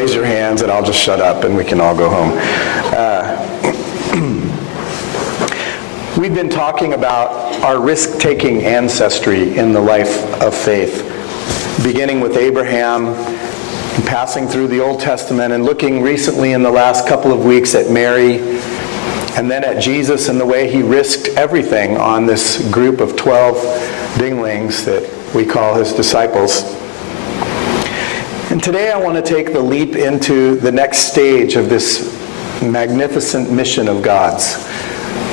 raise your hands and I'll just shut up and we can all go home. We've been talking about our risk-taking ancestry in the life of faith, beginning with Abraham, and passing through the Old Testament, and looking recently in the last couple of weeks at Mary, and then at Jesus and the way he risked everything on this group of 12 dinglings that we call his disciples. And today I want to take the leap into the next stage of this magnificent mission of God's,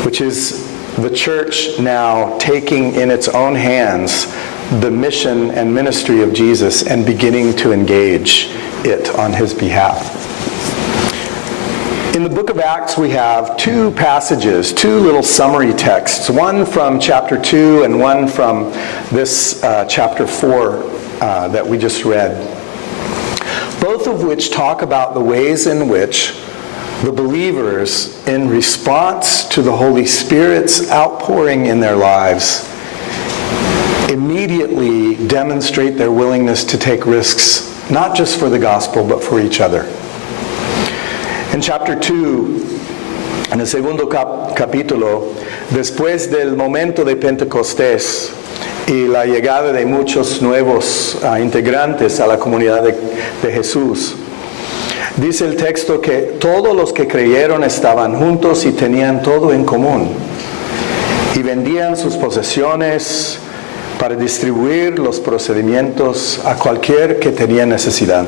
which is the church now taking in its own hands the mission and ministry of Jesus and beginning to engage it on his behalf. In the book of Acts, we have two passages, two little summary texts, one from chapter 2 and one from this chapter 4 that we just read, both of which talk about the ways in which the believers, in response to the Holy Spirit's outpouring in their lives, immediately demonstrate their willingness to take risks, not just for the gospel, but for each other. En chapter 2, en el segundo capítulo, después del momento de Pentecostés y la llegada de muchos nuevos integrantes a la comunidad de Jesús, dice el texto que todos los que creyeron estaban juntos y tenían todo en común, y vendían sus posesiones para distribuir los procedimientos a cualquier que tenía necesidad.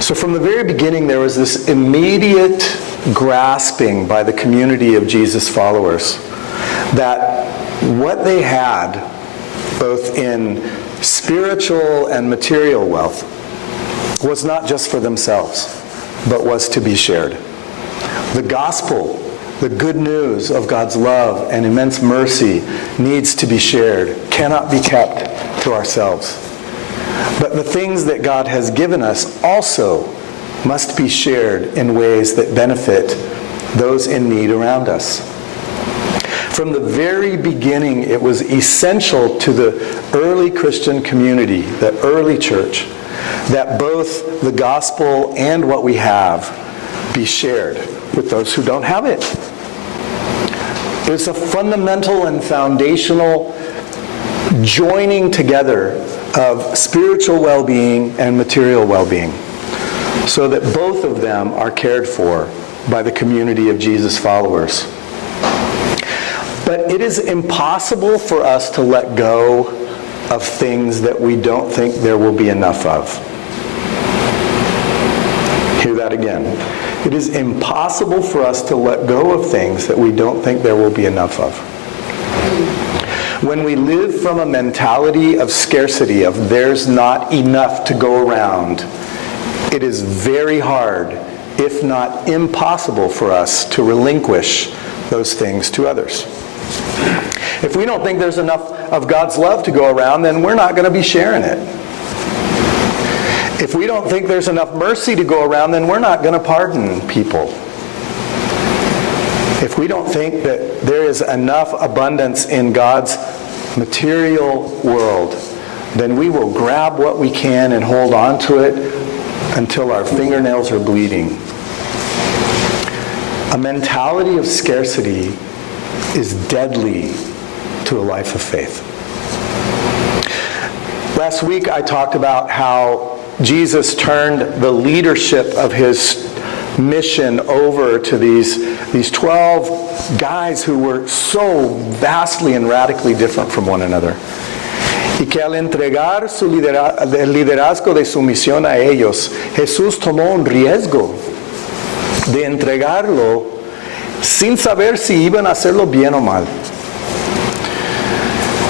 So from the very beginning, there was this immediate grasping by the community of Jesus' followers that what they had, both in spiritual and material wealth, was not just for themselves, but was to be shared. The gospel, the good news of God's love and immense mercy, needs to be shared, cannot be kept to ourselves. But the things that God has given us also must be shared in ways that benefit those in need around us. From the very beginning, it was essential to the early Christian community, the early church, that both the gospel and what we have be shared with those who don't have it. It's a fundamental and foundational joining together of spiritual well-being and material well-being, so that both of them are cared for by the community of Jesus' followers. But it is impossible for us to let go of things that we don't think there will be enough of. Hear that again. It is impossible for us to let go of things that we don't think there will be enough of. When we live from a mentality of scarcity, of there's not enough to go around, it is very hard, if not impossible, for us to relinquish those things to others. If we don't think there's enough of God's love to go around, then we're not going to be sharing it. If we don't think there's enough mercy to go around, then we're not going to pardon people. If we don't think that there is enough abundance in God's material world, then we will grab what we can and hold on to it until our fingernails are bleeding. A mentality of scarcity is deadly to a life of faith. Last week I talked about how Jesus turned the leadership of his mission over to these 12 guys who were so vastly and radically different from one another. Y que al entregar el liderazgo de su misión a ellos, Jesús tomó un riesgo de entregarlo sin saber si iban a hacerlo bien o mal.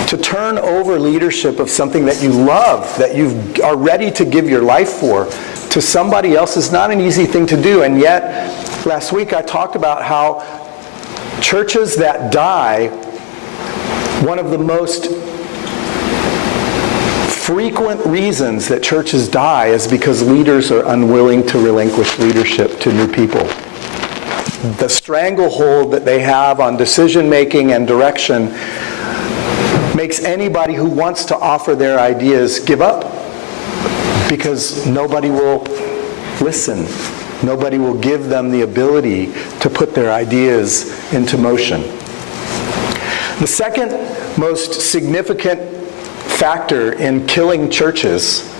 To turn over leadership of something that you love, that you are ready to give your life for, to somebody else is not an easy thing to do. And yet, last week I talked about how churches that die, one of the most frequent reasons that churches die is because leaders are unwilling to relinquish leadership to new people. The stranglehold that they have on decision making and direction makes anybody who wants to offer their ideas give up because nobody will listen. Nobody will give them the ability to put their ideas into motion. The second most significant factor in killing churches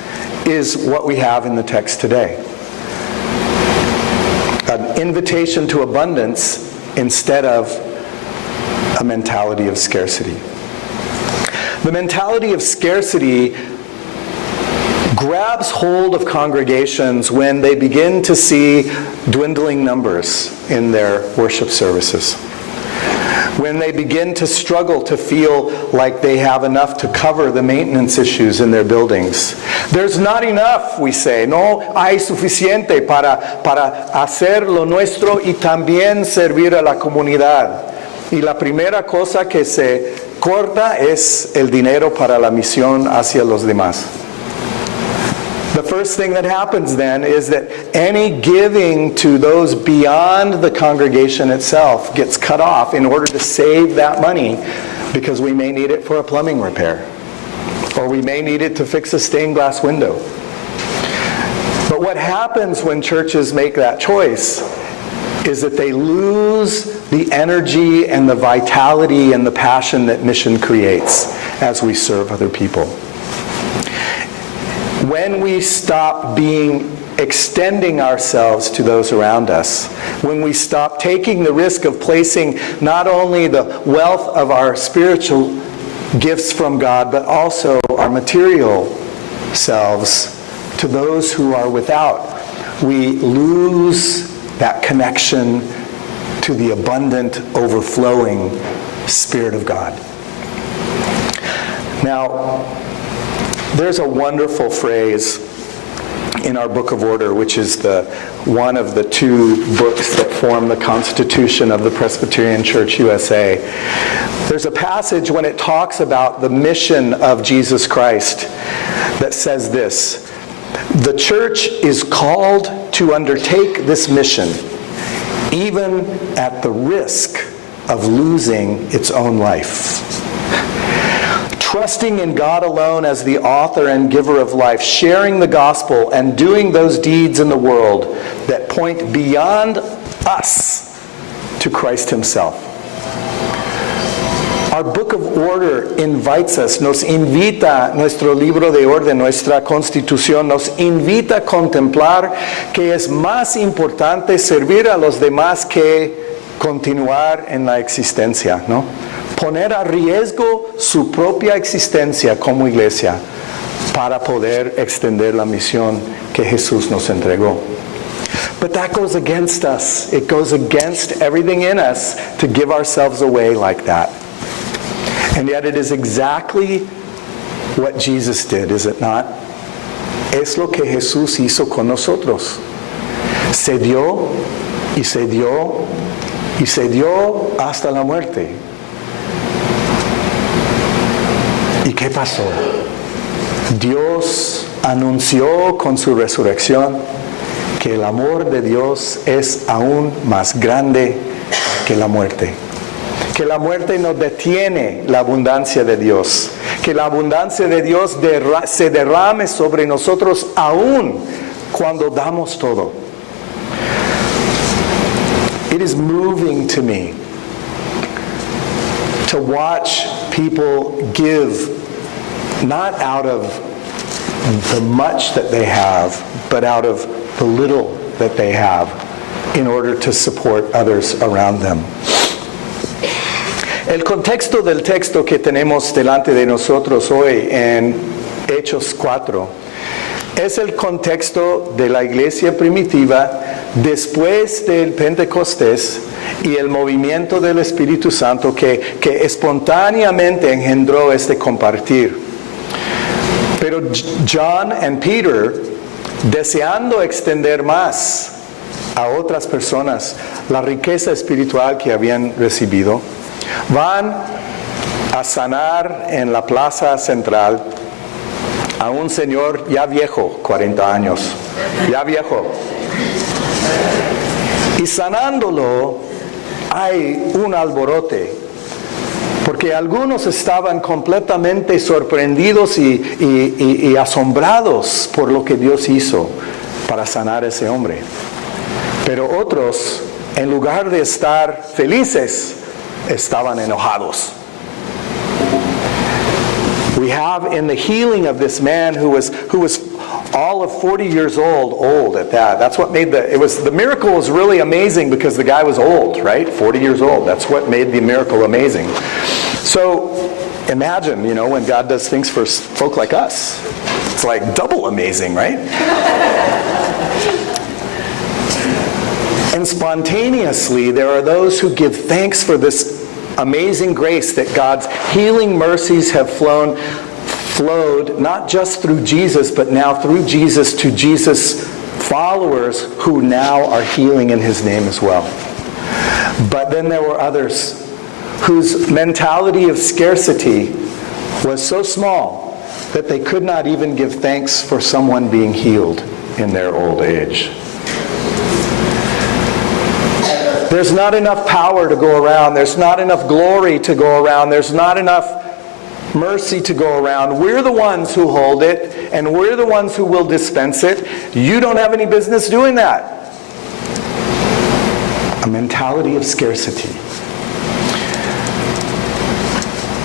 is what we have in the text today. An invitation to abundance instead of a mentality of scarcity. The mentality of scarcity grabs hold of congregations when they begin to see dwindling numbers in their worship services. When they begin to struggle to feel like they have enough to cover the maintenance issues in their buildings. There's not enough, we say. No hay suficiente para hacer lo nuestro y también servir a la comunidad. Y la primera cosa que se corta es el dinero para la misión hacia los demás. The first thing that happens then is that any giving to those beyond the congregation itself gets cut off in order to save that money, because we may need it for a plumbing repair, or we may need it to fix a stained glass window. But what happens when churches make that choice is that they lose the energy and the vitality and the passion that mission creates as we serve other people. When we stop extending ourselves to those around us, when we stop taking the risk of placing not only the wealth of our spiritual gifts from God, but also our material selves to those who are without, we lose that connection to the abundant, overflowing Spirit of God. Now, there's a wonderful phrase in our Book of Order, which is one of the two books that form the Constitution of the Presbyterian Church USA. There's a passage when it talks about the mission of Jesus Christ that says this: the church is called to undertake this mission, even at the risk of losing its own life. Trusting in God alone as the author and giver of life, sharing the gospel, and doing those deeds in the world that point beyond us to Christ Himself. Our Book of Order invites us, nos invita, nuestro libro de orden, nuestra constitución, nos invita a contemplar que es más importante servir a los demás que continuar en la existencia, ¿no? Poner a riesgo su propia existencia como iglesia para poder extender la misión que Jesús nos entregó. But that goes against us. It goes against everything in us to give ourselves away like that. And yet it is exactly what Jesus did, is it not? Es lo que Jesús hizo con nosotros. Se dio y se dio y se dio hasta la muerte. ¿Y qué pasó? Dios anunció con su resurrección que el amor de Dios es aún más grande que la muerte. Que la muerte no detiene la abundancia de Dios. Que la abundancia de Dios se derrame sobre nosotros aún cuando damos todo. It is moving to me to watch people give, not out of the much that they have, but out of the little that they have, in order to support others around them. El contexto del texto que tenemos delante de nosotros hoy en Hechos 4 es el contexto de la iglesia primitiva después del Pentecostés y el movimiento del Espíritu Santo que espontáneamente engendró este compartir. Pero John and Peter, deseando extender más a otras personas la riqueza espiritual que habían recibido, van a sanar en la plaza central a un señor ya viejo, 40 años, ya viejo. Y sanándolo hay un alborote, porque Porque algunos estaban completamente sorprendidos y asombrados por lo que Dios hizo para sanar a ese hombre. Pero otros, en lugar de estar felices, estaban enojados. We have in the healing of this man who was all of 40 years old at that. That's what made the miracle was really amazing because the guy was old, right? 40 years old. That's what made the miracle amazing. So imagine, when God does things for folk like us. It's like double amazing, right? And spontaneously, there are those who give thanks for this amazing grace that God's healing mercies have flowed not just through Jesus, but now through Jesus to Jesus' followers who now are healing in his name as well. But then there were others whose mentality of scarcity was so small that they could not even give thanks for someone being healed in their old age. There's not enough power to go around. There's not enough glory to go around. There's not enough mercy to go around. We're the ones who hold it, and we're the ones who will dispense it. You don't have any business doing that. A mentality of scarcity.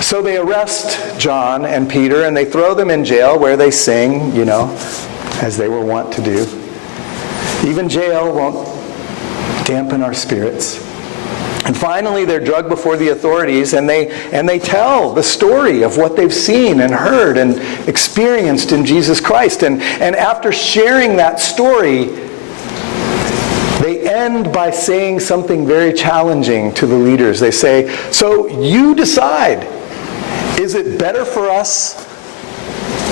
So they arrest John and Peter, and they throw them in jail where they sing, as they were wont to do. Even jail won't dampen our spirits. And finally, they're dragged before the authorities, and they tell the story of what they've seen and heard and experienced in Jesus Christ. And after sharing that story, they end by saying something very challenging to the leaders. They say, so you decide, is it better for us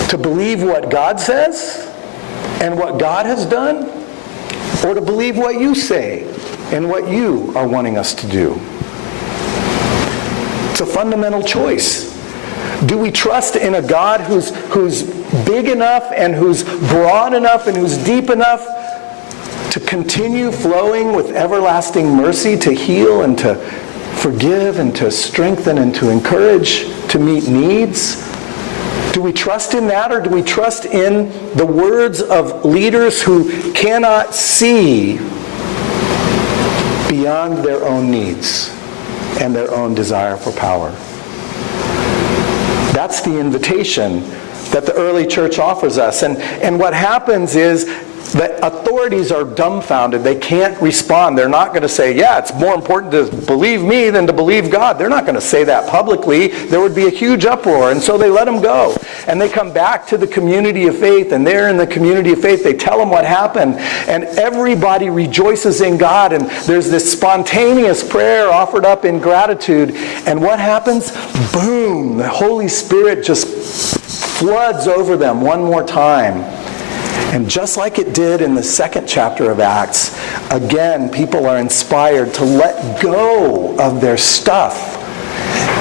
to believe what God says and what God has done, or to believe what you say and what you are wanting us to do? It's a fundamental choice. Do we trust in a God who's big enough and who's broad enough and who's deep enough to continue flowing with everlasting mercy to heal and to forgive and to strengthen and to encourage, to meet needs? Do we trust in that, or do we trust in the words of leaders who cannot see beyond their own needs and their own desire for power? That's the invitation that the early church offers us. And what happens is the authorities are dumbfounded. They can't respond. They're not going to say, yeah, it's more important to believe me than to believe God. They're not going to say that publicly. There would be a huge uproar. And so they let them go. And they come back to the community of faith. And there in the community of faith, they tell them what happened. And everybody rejoices in God. And there's this spontaneous prayer offered up in gratitude. And what happens? Boom! The Holy Spirit just floods over them one more time. And just like it did in the second chapter of Acts, again, people are inspired to let go of their stuff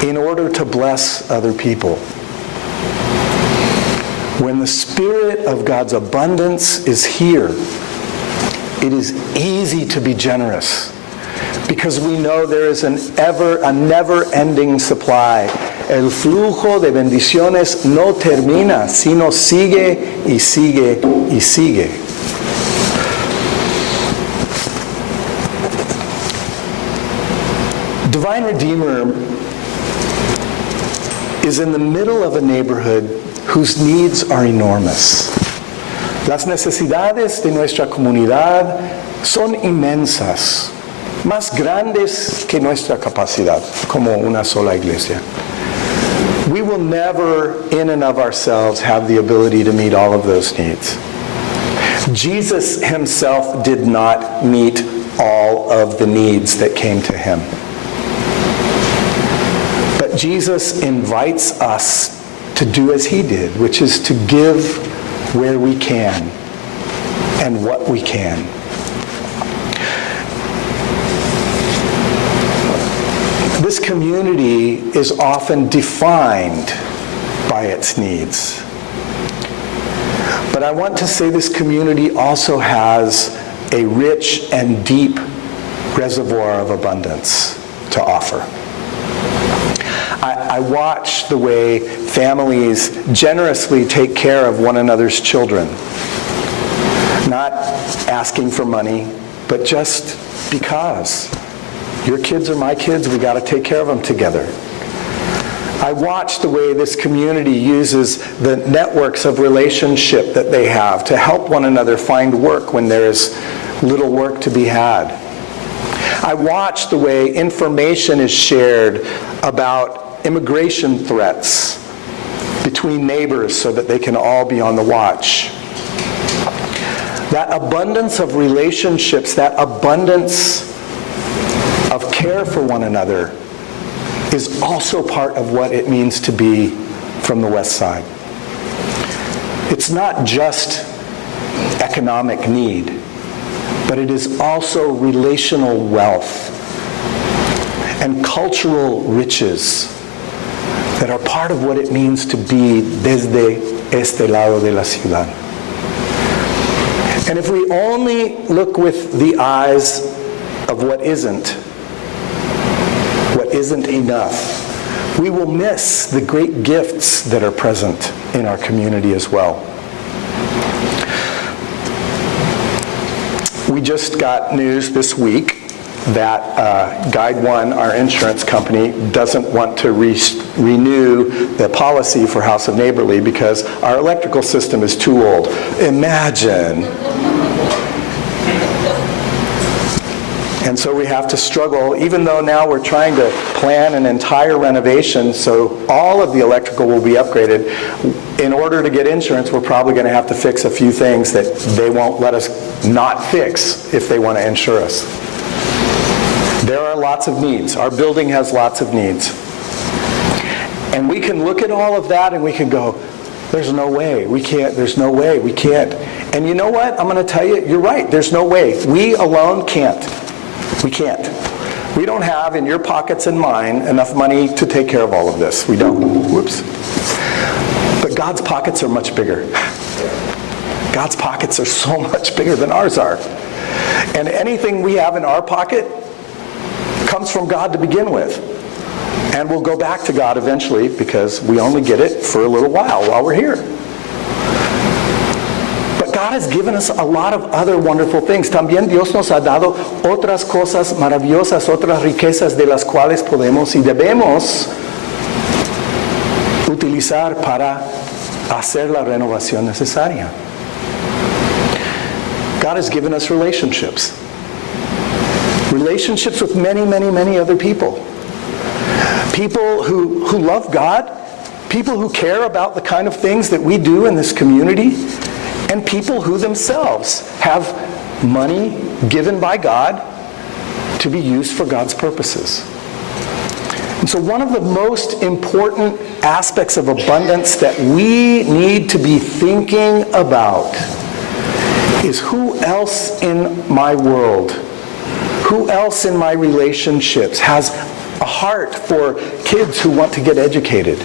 in order to bless other people. When the Spirit of God's abundance is here, it is easy to be generous because we know there is a never-ending supply. El flujo de bendiciones no termina, sino sigue y sigue y sigue. Divine Redeemer is in the middle of a neighborhood whose needs are enormous. Las necesidades de nuestra comunidad son inmensas, más grandes que nuestra capacidad, como una sola iglesia. We will never, in and of ourselves, have the ability to meet all of those needs. Jesus himself did not meet all of the needs that came to him. But Jesus invites us to do as he did, which is to give where we can and what we can. This community is often defined by its needs. But I want to say this community also has a rich and deep reservoir of abundance to offer. I I watch the way families generously take care of one another's children. Not asking for money, but just because. Your kids are my kids, we got to take care of them together. I watch the way this community uses the networks of relationship that they have to help one another find work when there is little work to be had. I watch the way information is shared about immigration threats between neighbors so that they can all be on the watch. That abundance of relationships, that abundance of care for one another is also part of what it means to be from the West Side. It's not just economic need, but it is also relational wealth and cultural riches that are part of what it means to be desde este lado de la ciudad. And if we only look with the eyes of what isn't enough, we will miss the great gifts that are present in our community as well. We just got news this week that Guide One, our insurance company, doesn't want to renew the policy for House of Neighborly because our electrical system is too old. Imagine. And so we have to struggle, even though now we're trying to plan an entire renovation so all of the electrical will be upgraded. In order to get insurance, we're probably going to have to fix a few things that they won't let us not fix if they want to insure us. There are lots of needs. Our building has lots of needs. And we can look at all of that and we can go, there's no way, we can't, there's no way, we can't. And you know what? I'm going to tell you, you're right, there's no way. We alone can't. We can't. We don't have, in your pockets and mine, enough money to take care of all of this. We don't. Whoops. But God's pockets are much bigger. God's pockets are so much bigger than ours are. And anything we have in our pocket comes from God to begin with. And we'll go back to God eventually because we only get it for a little while we're here. God has given us a lot of other wonderful things. También Dios nos ha dado otras cosas maravillosas, otras riquezas de las cuales podemos y debemos utilizar para hacer la renovación necesaria. God has given us relationships. Relationships with many, many, many other people. People who love God, people who care about the kind of things that we do in this community, and people who themselves have money given by God to be used for God's purposes. And so one of the most important aspects of abundance that we need to be thinking about is who else in my world, who else in my relationships has a heart for kids who want to get educated,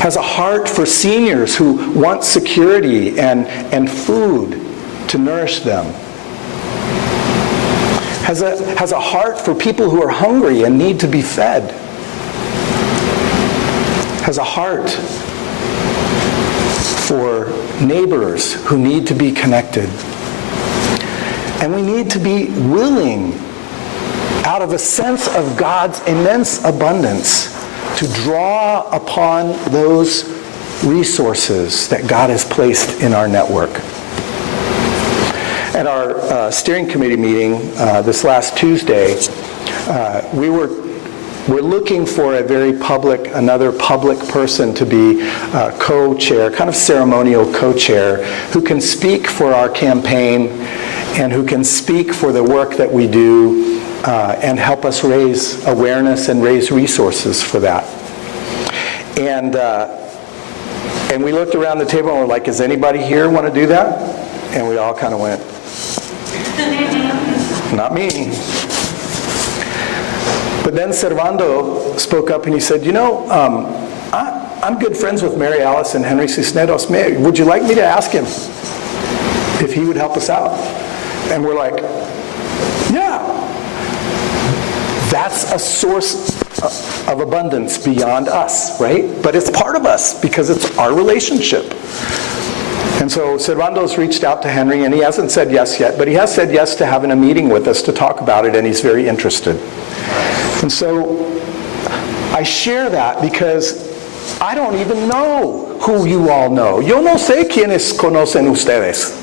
has a heart for seniors who want security and food to nourish them, has a heart for people who are hungry and need to be fed, has a heart for neighbors who need to be connected. And we need to be willing, out of a sense of God's immense abundance, to draw upon those resources that God has placed in our network. At our steering committee meeting this last Tuesday, we're looking for another public person to be co-chair, kind of ceremonial co-chair, who can speak for our campaign and who can speak for the work that we do and help us raise awareness and raise resources for that. And we looked around the table and we're like, does anybody here want to do that? And we all kind of went, not me. But then Servando spoke up and he said, I'm good friends with Mary Alice and Henry Cisneros. Would you like me to ask him if he would help us out? And we're like, yeah. That's a source of abundance beyond us, right? But it's part of us because it's our relationship. And so Servando's reached out to Henry, and he hasn't said yes yet, but he has said yes to having a meeting with us to talk about it, and he's very interested. And so I share that because I don't even know who you all know. Yo no sé quiénes conocen ustedes,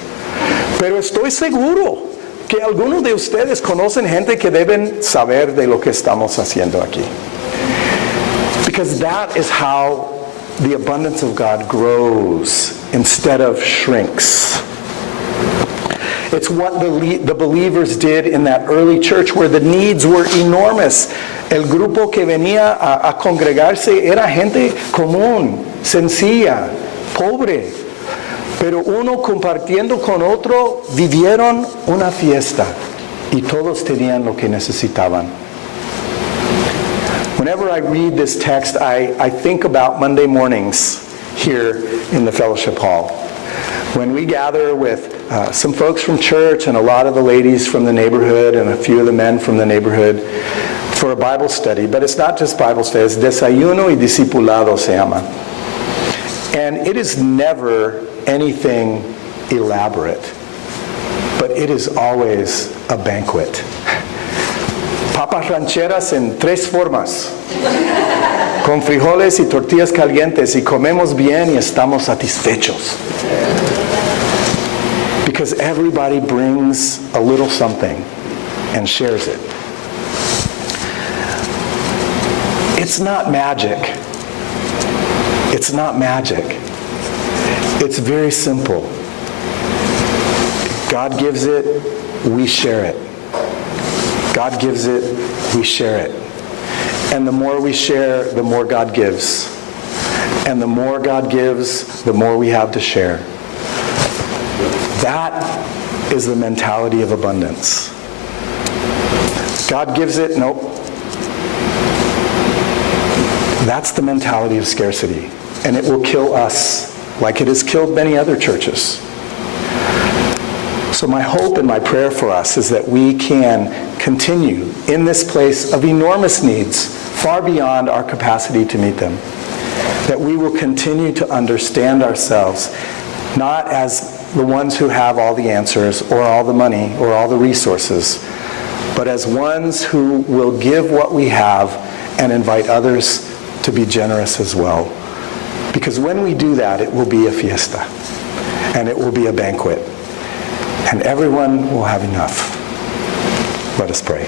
pero estoy seguro que algunos de ustedes conocen gente que deben saber de lo que estamos haciendo aquí. Because that is how the abundance of God grows instead of shrinks. It's what the believers did in that early church where the needs were enormous. El grupo que venía a congregarse era gente común, sencilla, pobre. Pero uno compartiendo con otro vivieron una fiesta y todos tenían lo que necesitaban. Whenever I read this text, I think about Monday mornings here in the fellowship hall. When we gather with some folks from church and a lot of the ladies from the neighborhood and a few of the men from the neighborhood for a Bible study. But it's not just Bible study, it's desayuno y discipulado se llama. And it is never anything elaborate, but it is always a banquet. Papas rancheras en 3 formas, con frijoles y tortillas calientes, y comemos bien y estamos satisfechos. Because everybody brings a little something and shares it. It's not magic. It's not magic. It's very simple. God gives it, we share it. God gives it, we share it. And the more we share, the more God gives. And the more God gives, the more we have to share. That is the mentality of abundance. God gives it, nope. That's the mentality of scarcity. And it will kill us like it has killed many other churches. So my hope and my prayer for us is that we can continue in this place of enormous needs, far beyond our capacity to meet them. That we will continue to understand ourselves, not as the ones who have all the answers or all the money or all the resources, but as ones who will give what we have and invite others to be generous as well. Because when we do that, it will be a fiesta, and it will be a banquet, and everyone will have enough. Let us pray.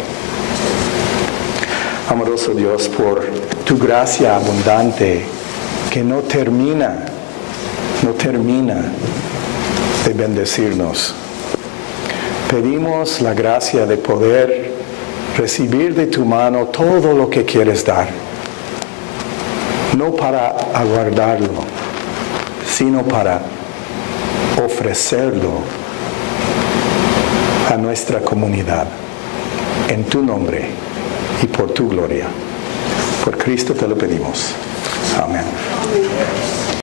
Amoroso Dios, por tu gracia abundante, que no termina de bendecirnos. Pedimos la gracia de poder recibir de tu mano todo lo que quieres dar. No para aguardarlo, sino para ofrecerlo a nuestra comunidad. En tu nombre y por tu gloria. Por Cristo te lo pedimos. Amén.